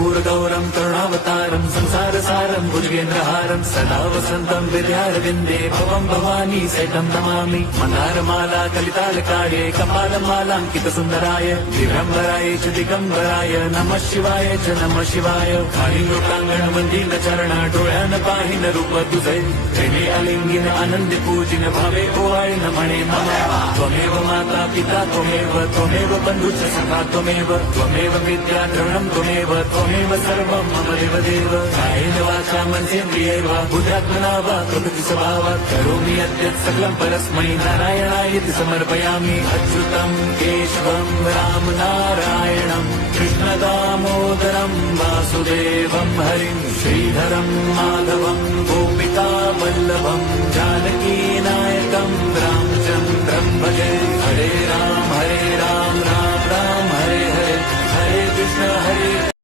कर्पूरगौरं करुणावतारं संसारसारं भुजगेन्द्रहारं सदा वसन्तं विद्यारविन्दे भवं भवानी सहितं नमामि। मन्दारमाला कलितालकाये कपालमालाङ्कितसुन्दराय दिगम्बराय च दिगम्बराय नमः शिवाय च नमः शिवाय। खाली लोकांगण वंदीन चरण डोळ्यान पाहिन रूप तुझे प्रेमे अलिंगिन आनंद पूजिन भावे ओवाळीन म्हणे मम त्वमेव माता पिता त्वमेव बंधुश्च सखा त्वमेव विद्या द्रविणं त्वमेव सर्वं मम देवदेव। कायेन वाचा मनसेन्द्रियैर् वा बुद्ध्यात्मना वा प्रकृति स्वभावात् करोमि यद्यत् सकलं परस्मै नारायणायेति समर्पयामि। अच्युतं केशवं राम नारायणं कृष्णदामोदरं वासुदेवं हरिं श्रीधरं माधवं गोपिका वल्लभं जानकीनायकं रामचन्द्रं भजे। हरे राम राम राम हरे हरे, हरे कृष्ण